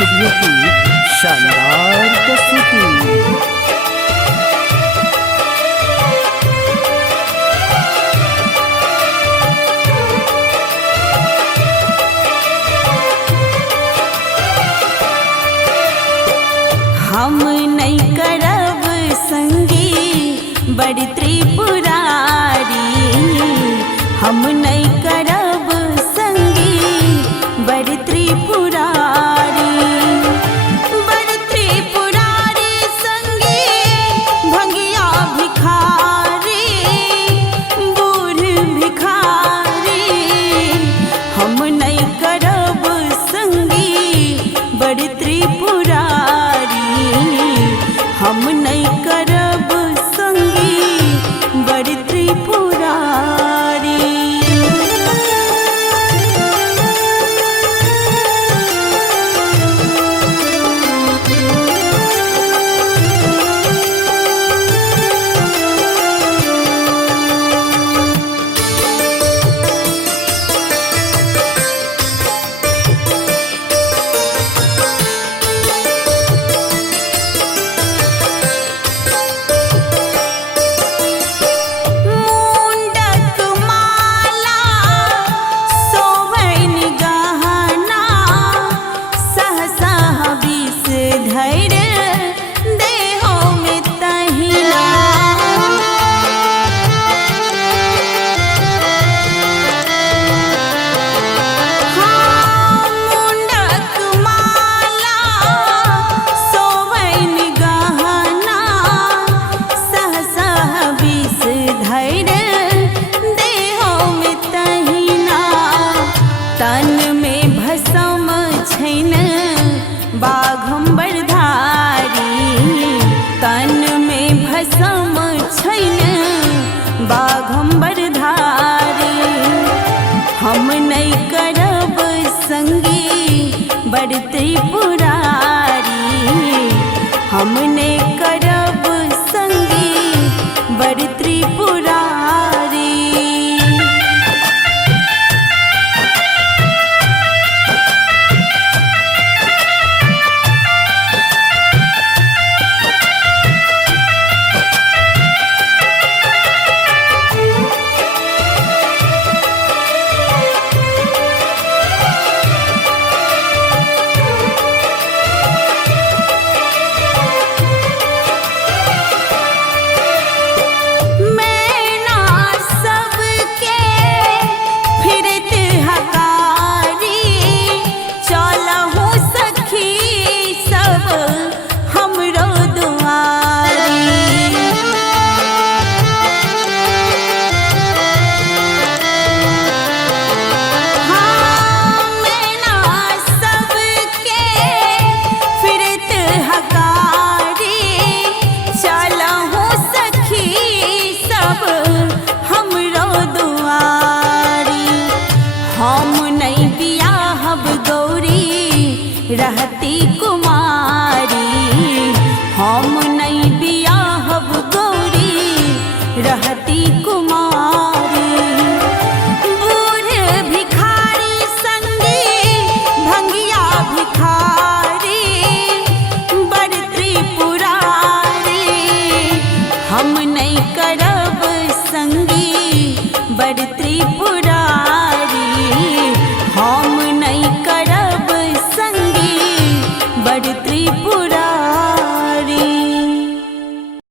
Studio की शानदार प्रस्तुति। हम नहीं करब संगी बड़ी त्रिपुरारी, हम नहीं करब संगी बड़ी त्रिपुरारी, बड़ी त्रिपुरारी संगी भंगिया भिखारी, बूढ़ भिखारी। हम नहीं करब संगी बड़ी त्रिपुरारी, हम नहीं करब संगी बड़ी त्रिपुरारी। तन में भसम छैन बाघम्बर धारी, तन में भसम छैन बाघम्बर धारी। हम नहीं करब संगी बड़ त्रिपुरारी, हम नहीं करब संगी बड़ त्रिपुरारी। रहती कुमारी, हम नहीं बियाहब गौरी रहती कुमारी। बूढ़ भिखारी संगी भंगिया भिखारी, बड़ त्रिपुरारी। हम नहीं करब संगी बड़ त्रिपुरारी, हम नहीं करब संगी बड़ त्रिपुरारी।